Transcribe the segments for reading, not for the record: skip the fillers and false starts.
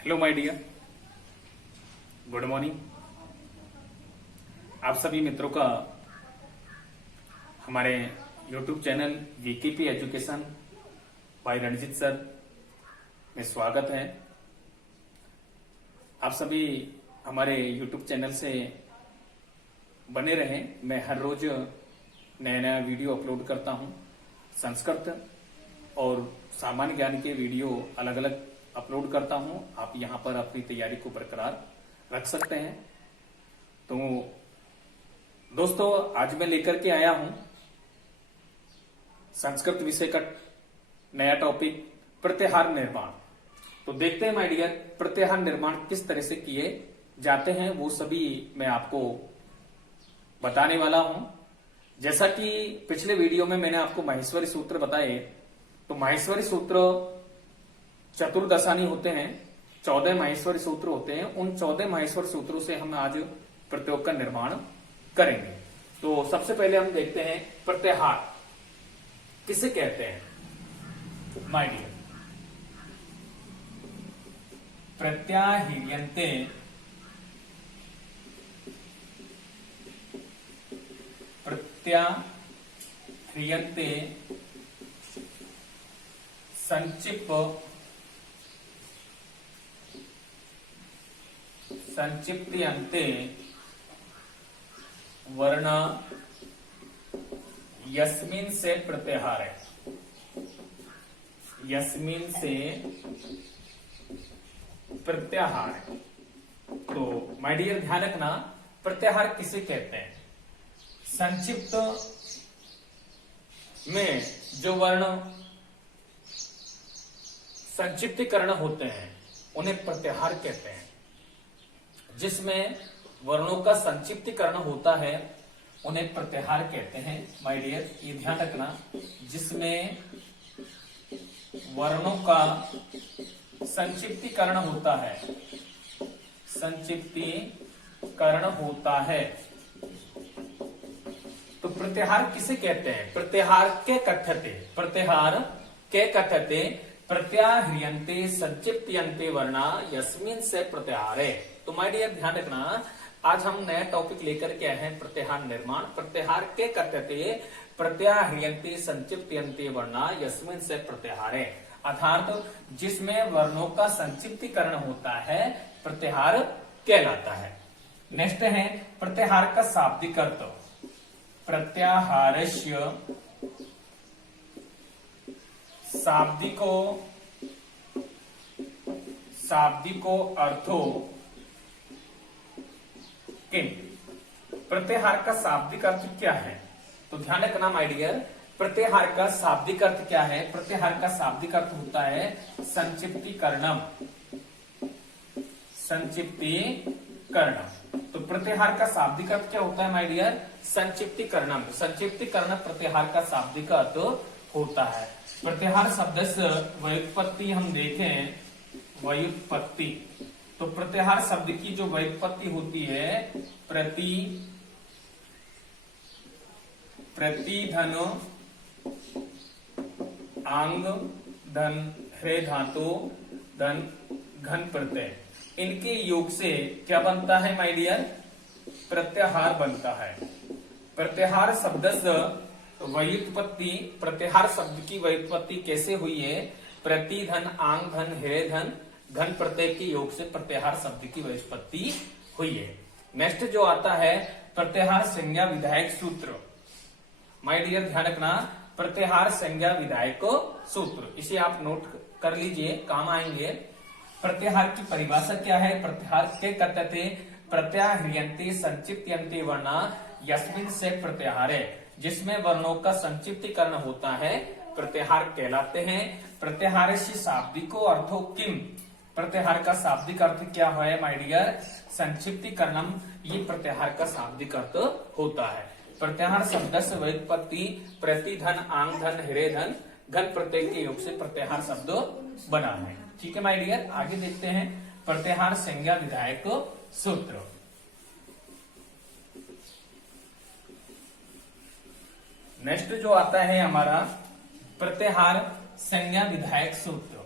Hello my dear, good morning. आप सभी मित्रों का हमारे YouTube channel VKP education by Ranjeet sir में स्वागत है। आप सभी हमारे YouTube चैनल से बने रहें। मैं हर रोज नया नया वीडियो अपलोड करता हूं। संस्कृत और सामान्य ज्ञान के वीडियो अलग अलग अपलोड करता हूं। आप यहां पर अपनी तैयारी को बरकरार रख सकते हैं। तो दोस्तों, आज मैं लेकर के आया हूं संस्कृत विषय का नया टॉपिक, प्रत्याहार निर्माण। तो देखते हैं माय डियर, प्रत्याहार निर्माण किस तरह से किए जाते हैं वो सभी मैं आपको बताने वाला हूं। जैसा कि पिछले वीडियो में मैंने आपको माहेश्वरी सूत्र बताए, तो माहेश्वरी सूत्र चतुर्दशानी होते हैं, 14 माहेश्वरी सूत्र होते हैं। उन 14 माहेश्वर सूत्रों से हम आज प्रत्योग का निर्माण करेंगे। तो सबसे पहले हम देखते हैं प्रत्याहार किसे कहते हैं माय डियर। प्रत्याह्रियन्ते संक्षिप्यन्ते वर्ण यस्मिन् से प्रत्याहार है। यस्मिन् से प्रत्याहार है। तो माय डियर ध्यान रखना, प्रत्याहार किसे कहते हैं। संक्षिप्त में जो वर्ण संक्षिप्तीकरण होते हैं उन्हें प्रत्याहार कहते हैं। जिसमें वर्णों का संक्षिप्तीकरण होता है उन्हें प्रत्याहार कहते हैं। माय डियर ये ध्यान रखना, जिसमें वर्णों का संक्षिप्तीकरण होता है, संक्षिप्तीकरण होता है, तो प्रत्याहार किसे कहते हैं। प्रत्याहार के कथ्यते, प्रत्याहार के कथ्यते प्रत्याह्रियन्ते संक्षिप्यन्ते वर्णा यस्मिन् से प्रत्याहार है। तो माय डियर ध्यान रखना, आज हम नया टॉपिक लेकर के आए हैं प्रत्याहार निर्माण। प्रत्याहार के कथ्यते प्रत्याह्रियन्ते संक्षिप्यन्ते वर्णा यस्मिन् से प्रत्याहार है। अर्थात जिसमें वर्णों का संक्षिप्तीकरण होता है प्रत्याहार कहलाता है। नेक्स्ट है प्रत्याहार का शाब्दिक अर्थ। प्रत्याहारस्य शाब्दिको अर्थो किम। प्रत्याहार का शाब्दिक अर्थ क्या है। तो ध्यान रखना माय डियर, प्रत्याहार का शाब्दिक अर्थ क्या है। प्रत्याहार का शाब्दिक अर्थ होता है संक्षिप्तीकरणम। संक्षिप्तीकरणम। तो प्रत्याहार का शाब्दिक अर्थ क्या होता है माय डियर, संक्षिप्तीकरणम। संक्षिप्तीकरण प्रत्याहार का शाब्दिक अर्थ होता है। प्रत्याहार शब्द से व्युत्पत्ति हम देखें, व्युत्पत्ति, तो प्रत्याहार शब्द की जो व्युत्पत्ति होती है प्रतिधन आंग धन ह्रे धातु धन घन प्रत्यय, इनके योग से क्या बनता है माय डियर, प्रत्याहार बनता है। प्रत्याहार शब्द से व्युत्पत्ति, प्रत्याहार शब्द की व्युत्पत्ति कैसे हुई है, प्रतिधन आंग धन ह्रे धन घन प्रत्यय के योग से प्रत्याहार शब्द की व्युत्पत्ति हुई है। नेक्स्ट जो आता है प्रत्याहार संज्ञा विधायक सूत्र। माय डियर ध्यान रखना, प्रत्याहार संज्ञा विधायक सूत्र, इसे आप नोट कर लीजिए, काम आएंगे। प्रत्याहार की परिभाषा क्या है। प्रत्याहार के कथ्यते प्रत्याह्रियन्ते संक्षिप्यन्ते वर्णा यस्मिन् से प्रत्याहार है। जिसमें वर्णों का संक्षिप्तीकरण होता है प्रत्याहार कहलाते हैं। प्रत्याहार से शाब्दिको अर्थो किम। प्रत्याहार का शाब्दिक अर्थ क्या है माय डियर, संक्षिप्तीकरणम। ये प्रत्याहार का शाब्दिक अर्थ होता है। प्रत्याहार शब्द से व्युत्पत्ति प्रतिधन आंग धन ह्रे धन घन प्रत्यय के योग से प्रत्याहार शब्द बना है। ठीक है माय डियर, आगे देखते हैं प्रत्याहार संज्ञा विधायक सूत्र। नेक्स्ट जो आता है हमारा प्रत्याहार संज्ञा विधायक सूत्र।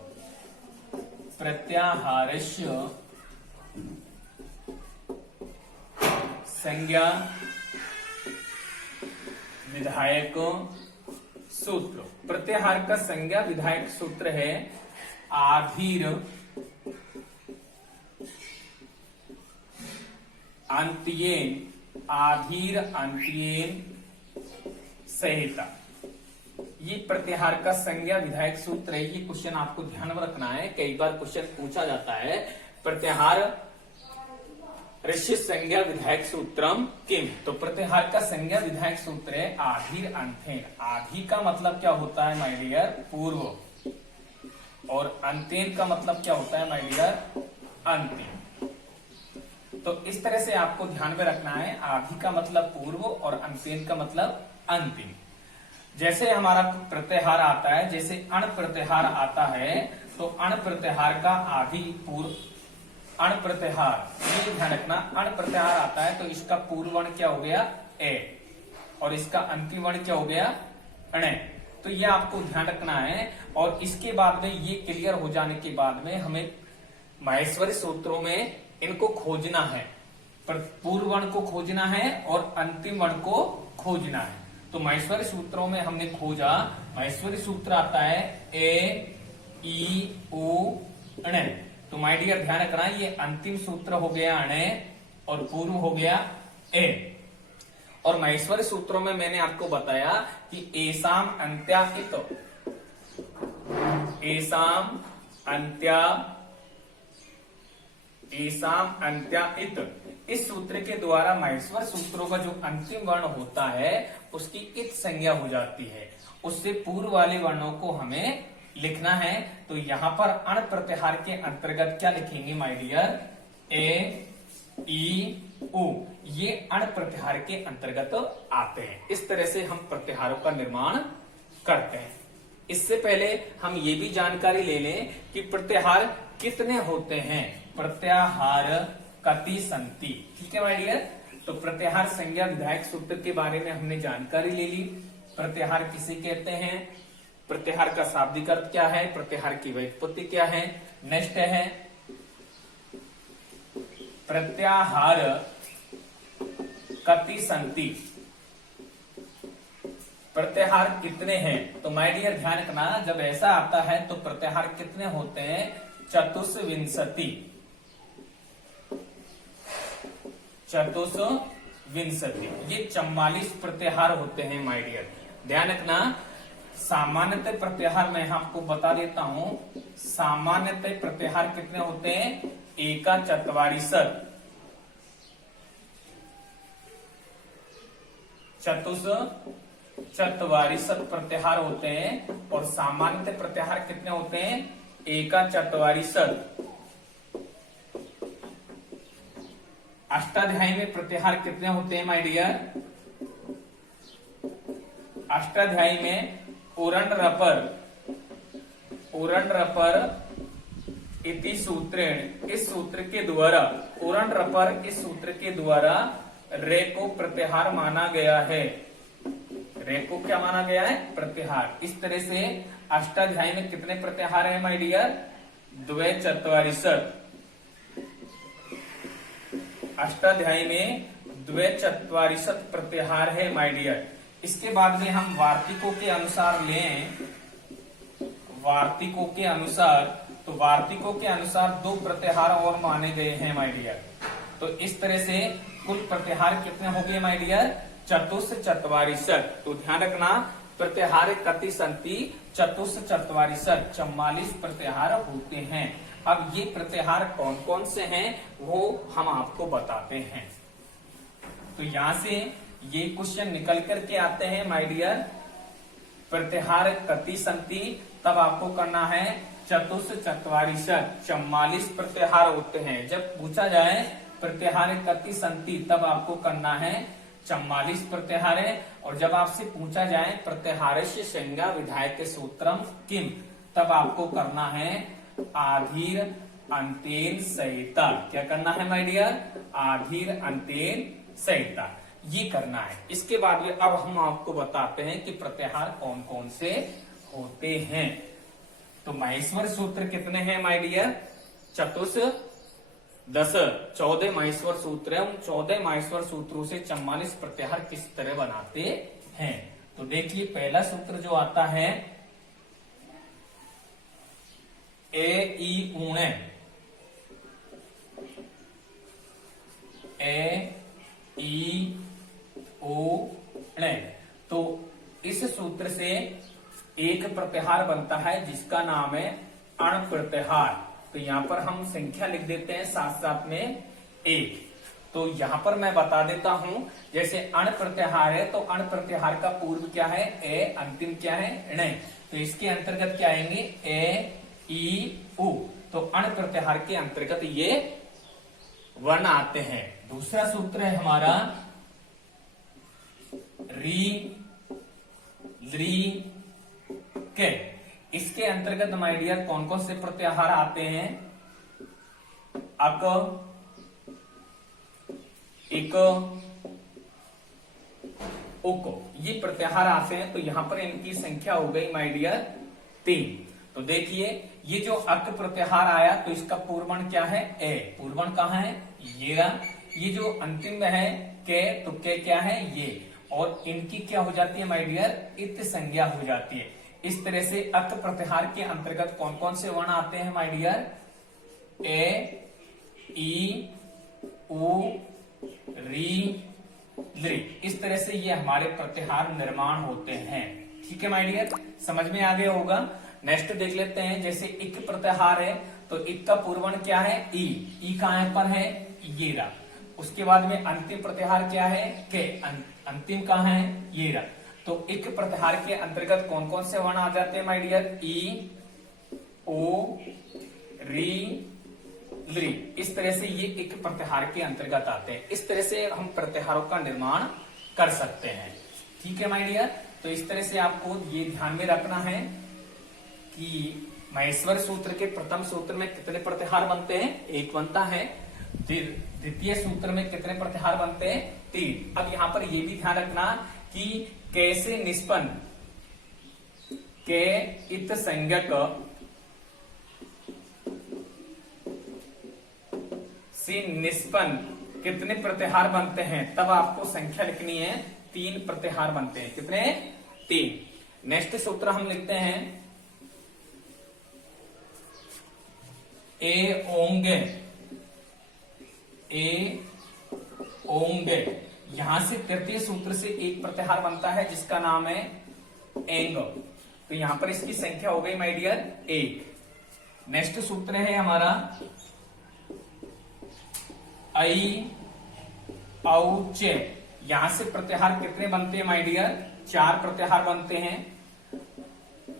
प्रत्याहारस्य संज्ञा विधायक सूत्र। प्रत्याहार का संज्ञा विधायक सूत्र है आधीर अंत्येन संहिता। ये प्रत्याहार का संज्ञा विधायक सूत्र है। ये क्वेश्चन आपको ध्यान में रखना है, कई बार क्वेश्चन पूछा जाता है। प्रत्याहार ऋष्य संज्ञा विधायक सूत्रम किम। तो प्रत्याहार का संज्ञा विधायक सूत्र है आधीर अंत्येन। आधि का मतलब क्या होता है माय डियर, पूर्व, और अंत्येन का मतलब क्या होता है माय डियर, अंतिम। तो इस तरह से आपको ध्यान में रखना है, आधि का मतलब पूर्व और अंत्येन का मतलब अंतिम। जैसे हमारा प्रत्याहार आता है, जैसे अण प्रत्याहार आता है, तो अण प्रत्याहार का आधि पूर्व, अण प्रत्याहार, ये ध्यान रखना, अण प्रत्याहार आता है तो इसका पूर्व वर्ण क्या हो गया, ए, और इसका अंतिम वर्ण क्या हो गया, अणे। तो ये आपको ध्यान रखना है। और इसके बाद में ये क्लियर हो जाने के बाद में हमें माहेश्वरी सूत्रों में इनको खोजना है, पूर्व वर्ण को खोजना है और अंतिम वर्ण को खोजना है। तो माहेश्वरी सूत्रों में हमने खोजा, माहेश्वरी सूत्र आता है ए ई उ अणे। तो माय डियर ध्यान रखना, ये अंतिम सूत्र हो गया अणे और पूर्व हो गया ए। और माहेश्वरी सूत्रों में मैंने आपको बताया कि एसाम अंत्याहित, एसाम अंत्याहित, इस सूत्र के द्वारा माहेश्वर सूत्रों का जो अंतिम वर्ण होता है उसकी इत संज्ञा हो जाती है। उससे पूर्व वाले वर्णों को हमें लिखना है। तो यहां पर अण प्रत्याहार के अंतर्गत क्या लिखेंगे माय डियर, ए ई उ, ये अण प्रत्याहार के अंतर्गत आते हैं। इस तरह से हम प्रत्याहारों का निर्माण करते हैं। इससे पहले हम ये भी जानकारी ले लें कि प्रत्याहार कितने होते हैं। प्रत्याहार कति संति, ठीक है माय डियर। तो प्रत्याहार संज्ञा विधायक सूत्र के बारे में हमने जानकारी ले ली। प्रत्याहार किसे कहते हैं, प्रत्याहार का शाब्दिक अर्थ क्या है, प्रत्याहार की व्युत्पत्ति क्या है। नेक्स्ट है प्रत्याहार कति संति, प्रत्याहार कितने हैं। तो माय डियर ध्यान रखना, जब ऐसा आता है तो प्रत्याहार कितने होते हैं, चतुस्विंशति, ये 44 प्रत्याहार होते हैं माय डियर। ध्यान रखना, सामान्यतः प्रत्याहार मैं आपको बता देता हूं, सामान्यतः प्रत्याहार कितने होते हैं, एका चत्वारिशत्, चत्वारिशत् प्रत्याहार होते हैं। और सामान्यतः प्रत्याहार कितने होते हैं, एका चत्वारिशत्। अष्टाध्यायी में प्रत्याहार कितने होते हैं माय डियर, अष्टाध्यायी में उरण रपर इति सूत्रेण, इस सूत्र के द्वारा, उरण रपर इस सूत्र के द्वारा रे को प्रत्याहार माना गया है। रे को क्या माना गया है, प्रत्याहार। इस तरह से अष्टाध्यायी में कितने प्रत्याहार है माय डियर, द्वे चत्वारिशत्। अष्टाध्यायी में द्वे चत्वारिशत् प्रत्याहार है माय डियर। इसके बाद में हम वार्तिकों के अनुसार लें, वार्तिकों के अनुसार, तो वार्तिकों के अनुसार 2 प्रत्याहार और माने गए हैं माय डियर। तो इस तरह से कुल प्रत्याहार कितने हो गए माय डियर, चतुश्चत्वारिशत्। तो ध्यान रखना, प्रत्याहार कति संति, चतुश्चत्वारिशत्, 44 प्रत्याहार होते हैं। अब ये प्रत्याहार कौन कौन से हैं वो हम आपको बताते हैं। तो यहां से ये क्वेश्चन निकल करके आते हैं माय डियर, प्रत्याहार कति संति, तब आपको करना है चतुश्चत्वारिशत्, 44 प्रत्याहार होते हैं। जब पूछा जाए प्रत्याहार कति संति, तब आपको करना है 44 प्रत्याहार। और जब आपसे पूछा जाए प्रत्याहारस्य संज्ञा विधायक सूत्रम किम, तब आपको करना है आधीर अंत्येन संहिता। क्या करना है माय डियर, आधीर अंत्येन संहिता, ये करना है। इसके बाद में अब हम आपको बताते हैं कि प्रत्याहार कौन कौन से होते हैं। तो महेश्वर सूत्र कितने हैं माय डियर? चतुर्दश 14 महेश्वर सूत्र है। उन 14 महेश्वर सूत्रों से 44 प्रत्याहार किस तरह बनाते हैं? तो देखिए पहला सूत्र जो आता है ए ई ऊणे, ए ई ओ णे, तो इस सूत्र से एक प्रत्याहार बनता है जिसका नाम है अण प्रत्याहार। तो यहां पर हम संख्या लिख देते हैं साथ साथ में एक। तो यहां पर मैं बता देता हूं, जैसे अण प्रत्याहार है तो अण प्रत्याहार का पूर्व क्या है? ए, अंतिम क्या है? णे। तो इसके अंतर्गत क्या आएंगे? ए ई उ। तो अण प्रत्याहार के अंतर्गत ये वर्ण आते हैं। दूसरा सूत्र है हमारा री ली के। इसके अंतर्गत माय डियर कौन कौन से प्रत्याहार आते हैं? अक, इक, उक, ये प्रत्याहार आते हैं। तो यहां पर इनकी संख्या हो गई माय डियर 3। तो देखिए ये जो अक प्रत्याहार आया तो इसका पूर्वण क्या है? ए। पूर्वण कहां है? ये रहा। ये जो अंतिम है के, तो के क्या है? ये। और इनकी क्या हो जाती है माय डियर? इत संज्ञा हो जाती है। इस तरह से अक प्रत्याहार के अंतर्गत कौन कौन से वर्ण आते हैं माय डियर? ए, ई, उ, री, लृ। इस तरह से ये हमारे प्रत्याहार निर्माण होते हैं। ठीक है माय डियर, समझ में आ गया होगा। नेक्स्ट देख लेते हैं, जैसे इक प्रत्याहार है तो इक का पूर्वण क्या है? ई। ई कहां पर है? ये रहा। उसके बाद में अंतिम प्रत्याहार क्या है? के। अंतिम कहां है? ये रहा। तो इक प्रत्याहार के अंतर्गत कौन कौन से वर्ण आ जाते हैं माय डियर? ई, ओ, री, लृ। इस तरह से ये इक प्रत्याहार के अंतर्गत आते हैं। इस तरह से हम प्रत्याहारों का निर्माण कर सकते हैं। ठीक है माय डियर, तो इस तरह से आपको ये ध्यान में रखना है कि महेश्वर सूत्र के प्रथम सूत्र में कितने प्रत्याहार बनते हैं? एक बनता है। द्वितीय सूत्र में कितने प्रत्याहार बनते हैं? 3। अब यहां पर यह भी ध्यान रखना कि कैसे निष्पन्न के इत संज्ञक से निष्पन्न कितने प्रत्याहार बनते हैं, तब आपको संख्या लिखनी है। 3 प्रत्याहार बनते हैं। कितने? 3। नेक्स्ट सूत्र हम लिखते हैं ए ओंगे, ए ओंगे। यहां से तृतीय सूत्र से एक प्रत्याहार बनता है जिसका नाम है एंग। तो यहां पर इसकी संख्या हो गई माय डियर 1। नेक्स्ट सूत्र है हमारा आई औ चे। यहां से प्रत्याहार कितने बनते हैं माय डियर? 4 प्रत्याहार बनते हैं।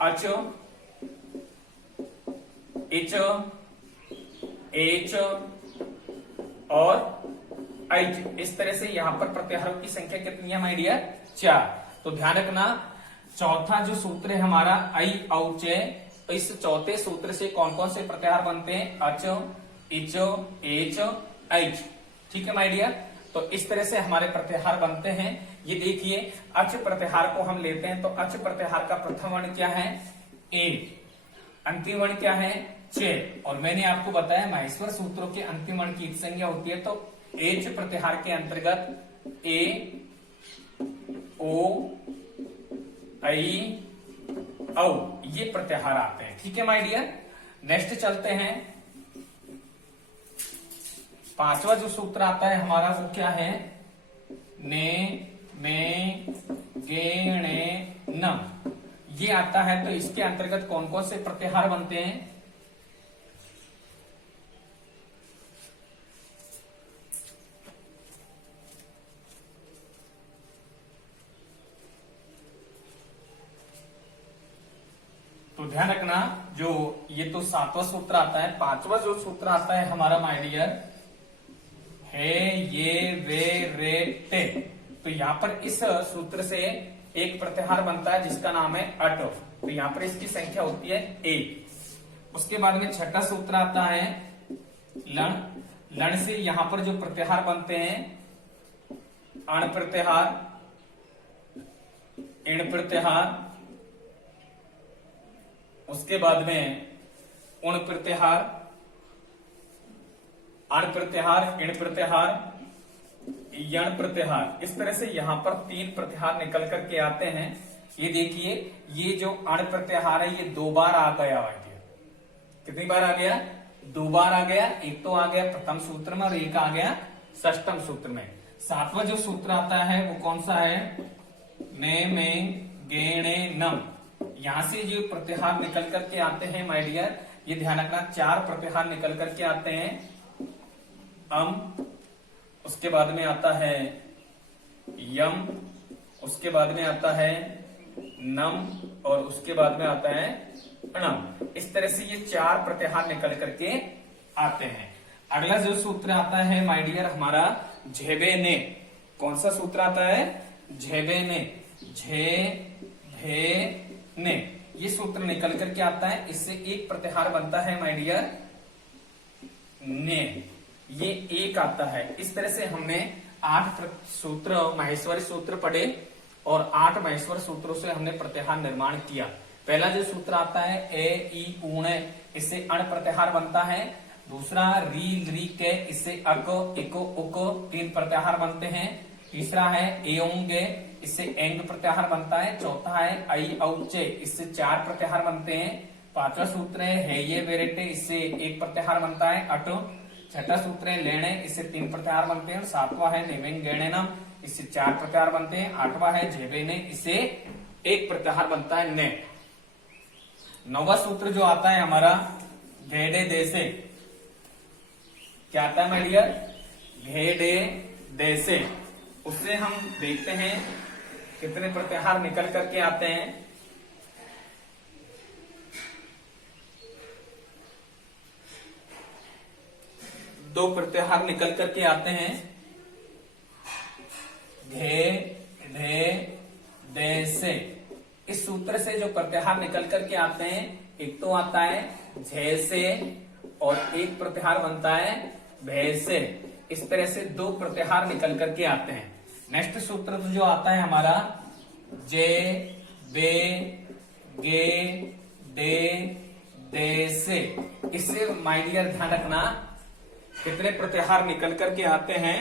अच, इच, एच और ऐच। इस तरह से यहां पर प्रत्याहारों की संख्या कितनी है माय डियर? 4। तो ध्यान रखना, चौथा जो सूत्र है हमारा आई औ चे, तो इस चौथे सूत्र से कौन कौन से प्रत्याहार बनते हैं? अच, इच, एच, ऐच। ठीक है माय डियर, तो इस तरह से हमारे प्रत्याहार बनते हैं। ये देखिए अच प्रत्याहार को हम लेते हैं तो अच प्रत्याहार का प्रथम वर्ण क्या है? ए। अंतिम वर्ण क्या है? चे। और मैंने आपको बताया महेश्वर सूत्रों के अंतिम वर्ण की संज्ञा होती है। तो एच प्रत्याहार के अंतर्गत ए, ओ, आई, औ ये प्रत्याहार आते हैं। ठीक है माय डियर, नेक्स्ट चलते हैं। पांचवा जो सूत्र आता है हमारा वो क्या है? ने, में, गे, णे, न। ये आता है। तो इसके अंतर्गत कौन कौन से प्रत्याहार बनते हैं? तो ध्यान रखना, जो ये तो 7वां सूत्र आता है। 5वां जो सूत्र आता है हमारा माय डियर है ये, वे, रे, टे। तो यहां पर इस सूत्र से एक प्रत्याहार बनता है जिसका नाम है अट। तो यहां पर इसकी संख्या होती है 1। उसके बाद में छठा सूत्र आता है लण। लण से यहां पर जो प्रत्याहार बनते हैं अण प्रत्याहार, इण प्रत्याहार, उसके बाद में उण प्रत्याहार, अण प्रत्याहार, इण प्रत्याहार, यण प्रत्याहार। इस तरह से यहां पर 3 प्रत्याहार निकल करके आते हैं। ये देखिए, ये जो अण प्रत्याहार है ये 2 बार आ गया। कितनी बार आ गया? 2 बार आ गया। एक तो आ गया प्रथम सूत्र में और एक आ गया षष्ठम सूत्र में। 7वां जो सूत्र आता है वो कौन सा है? ने में गेणे नम। यहां से जो प्रत्याहार निकल करके आते हैं माय डियर, ये ध्यान रखना, 4 प्रत्याहार निकल करके आते हैं। उसके बाद में आता है यम, उसके बाद में आता है नम और उसके बाद में आता है अणम। इस तरह से ये 4 प्रत्याहार निकल करके आते हैं। अगला जो सूत्र आता है माय डियर हमारा झेबे ने। कौन सा सूत्र आता है? झेबे ने, झे भे ने। ये सूत्र निकल करके आता है। इससे एक प्रत्याहार बनता है माय डियर ने, ये एक आता है। इस तरह से हमने 8 सूत्र माहेश्वरी सूत्र पढ़े और 8 माहेश्वर सूत्रों से हमने प्रत्याहार निर्माण किया। पहला जो सूत्र आता है ए ई ऊण, इससे अण प्रत्याहार बनता है। दूसरा री ली के, इससे अक इको उक 3 प्रत्याहार बनते हैं। तीसरा है एओंगे, इससे एंग प्रत्याहार बनता है। चौथा है आई औचे, इससे 4 प्रत्याहार बनते हैं। 5वां सूत्र है ये बेरेटे, इससे 1 प्रत्याहार बनता है अट। 6ठा सूत्र है लेणे, इससे 3 प्रत्याहार बनते हैं। 7वां है नेवें गेणेनम, इससे 4 प्रत्याहार बनते हैं। 8वां है झेबे ने, इससे 1 प्रत्याहार बनता है ने। 9वां सूत्र जो आता है हमारा घेडे देसे, क्या आता है माय डियर? घेडे देसे। उससे हम देखते हैं कितने प्रत्याहार निकल करके आते हैं। दो प्रत्याहार निकल करके आते हैं। घे ढे दे से। इस सूत्र से जो प्रत्याहार निकल करके आते हैं, एक तो आता है झे से और एक प्रत्याहार बनता है भे से। इस तरह से 2 प्रत्याहार निकल करके आते हैं। नेक्स्ट सूत्र जो आता है हमारा जे बे गे डे दे से। इससे माय डियर ध्यान रखना कितने प्रत्याहार निकल करके आते हैं?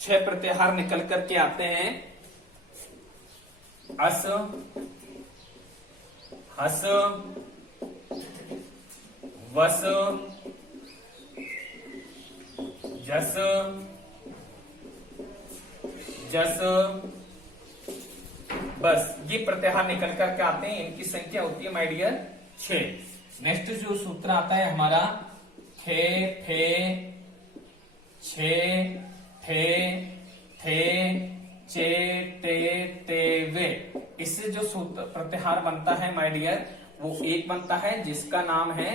6 प्रत्याहार निकल करके आते हैं। अस, हस, वस, जस, जस, बस। ये प्रत्याहार निकल करके आते हैं। इनकी संख्या होती है माय डियर 6। नेक्स्ट जो सूत्र आता है हमारा थे फे छे ठे थे चे टे ते वे। इससे जो सूत्र प्रत्याहार बनता है माय डियर वो एक बनता है जिसका नाम है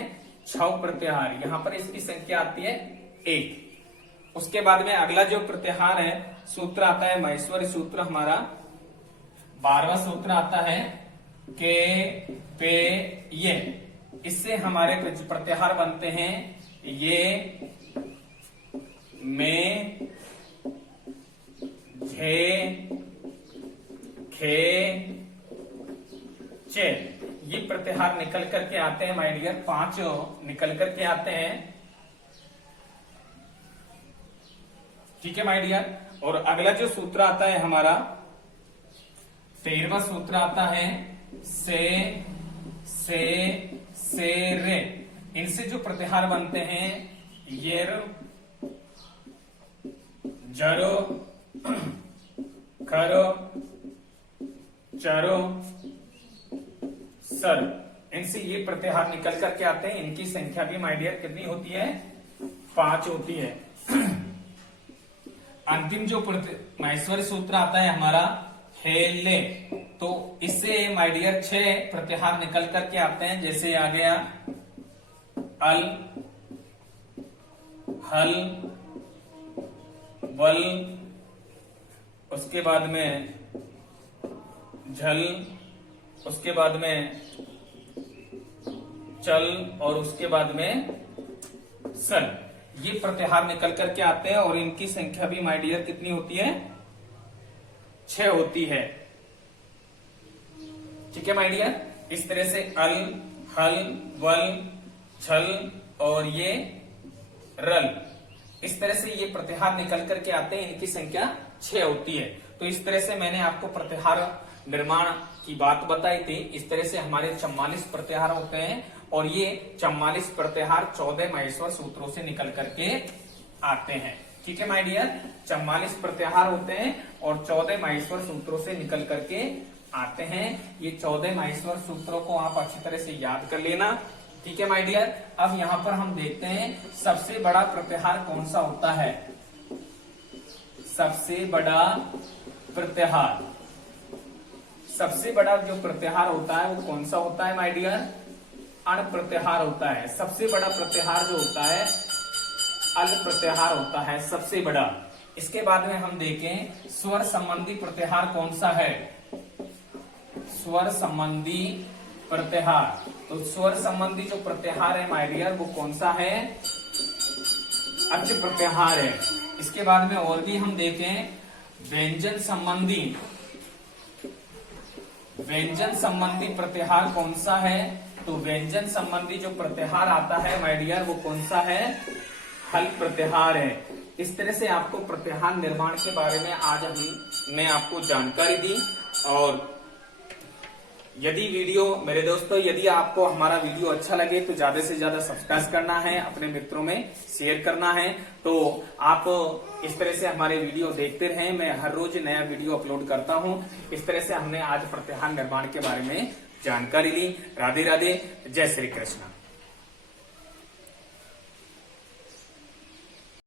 छव प्रत्याहार। यहां पर इसकी संख्या आती है 1। उसके बाद में अगला जो प्रत्याहार है सूत्र आता है माहेश्वरी सूत्र हमारा 12वां सूत्र आता है के पे ये। इससे हमारे प्रत्याहार बनते हैं ये में झे खे चे। ये प्रत्याहार निकल करके आते हैं माय डियर 5 निकल करके आते हैं। ठीक है माय डियर। और अगला जो सूत्र आता है हमारा 13वां सूत्र आता है से रे। इनसे जो प्रत्याहार बनते हैं येर जरो खरो चरो सर। इनसे ये प्रत्याहार निकल करके आते हैं। इनकी संख्या भी माय डियर कितनी होती है? 5 होती है। अंतिम जो माहेश्वरी सूत्र आता है हमारा हेले, तो इससे माय डियर 6 प्रत्याहार निकल करके आते हैं। जैसे आ गया अल, हल, वल, उसके बाद में झल, उसके बाद में चल और उसके बाद में सल। ये प्रत्याहार निकल करके आते हैं और इनकी संख्या भी माय डियर कितनी होती है? 6 होती है। ठीक है माय डियर। इस तरह से अल, हल, वल, छल और ये रल। इस तरह से ये प्रत्याहार निकल करके आते हैं, इनकी संख्या 6 होती है। तो इस तरह से मैंने आपको प्रत्याहार निर्माण की बात बताई थी। इस तरह से हमारे 44 प्रत्याहार होते हैं और ये 44 प्रत्याहार 14 माहेश्वर सूत्रों से निकल करके आते हैं। ठीक है माय डियर, 44 प्रत्याहार होते हैं और 14 माहेश्वर सूत्रों से निकल करके आते हैं। ये 14 माहेश्वर सूत्रों को आप अच्छी तरह से याद कर लेना। ठीक है माय डियर, अब यहाँ पर हम देखते हैं सबसे बड़ा प्रत्याहार कौन सा होता है। सबसे बड़ा प्रत्याहार, सबसे बड़ा जो प्रत्याहार होता है वो कौन सा होता है माय डियर? अण प्रत्याहार होता है। सबसे बड़ा प्रत्याहार जो होता है अल प्रत्याहार होता है सबसे बड़ा। इसके बाद में हम देखें स्वर संबंधी प्रत्याहार कौन सा है। स्वर संबंधी प्रत्याहार, तो स्वर संबंधी जो प्रत्याहार है माय डियर वो कौन सा है? अच प्रत्याहार है। इसके बाद में और भी हम देखें व्यंजन संबंधी, व्यंजन संबंधी प्रत्याहार कौन सा है? तो व्यंजन संबंधी जो प्रत्याहार आता है माय डियर वो कौन सा है? हल प्रत्याहार है। इस तरह से आपको प्रत्याहार निर्माण के बारे में आज मैं आपको जानकारी दी। और यदि वीडियो मेरे दोस्तों यदि आपको हमारा वीडियो अच्छा लगे तो ज्यादा से ज्यादा सब्सक्राइब करना है, अपने मित्रों में शेयर करना है। तो आप इस तरह से हमारे वीडियो देखते रहें। मैं हर रोज नया वीडियो अपलोड करता हूं। इस तरह से हमने आज प्रत्याहार निर्माण के बारे में जानकारी ली। राधे राधे, जय श्री कृष्ण।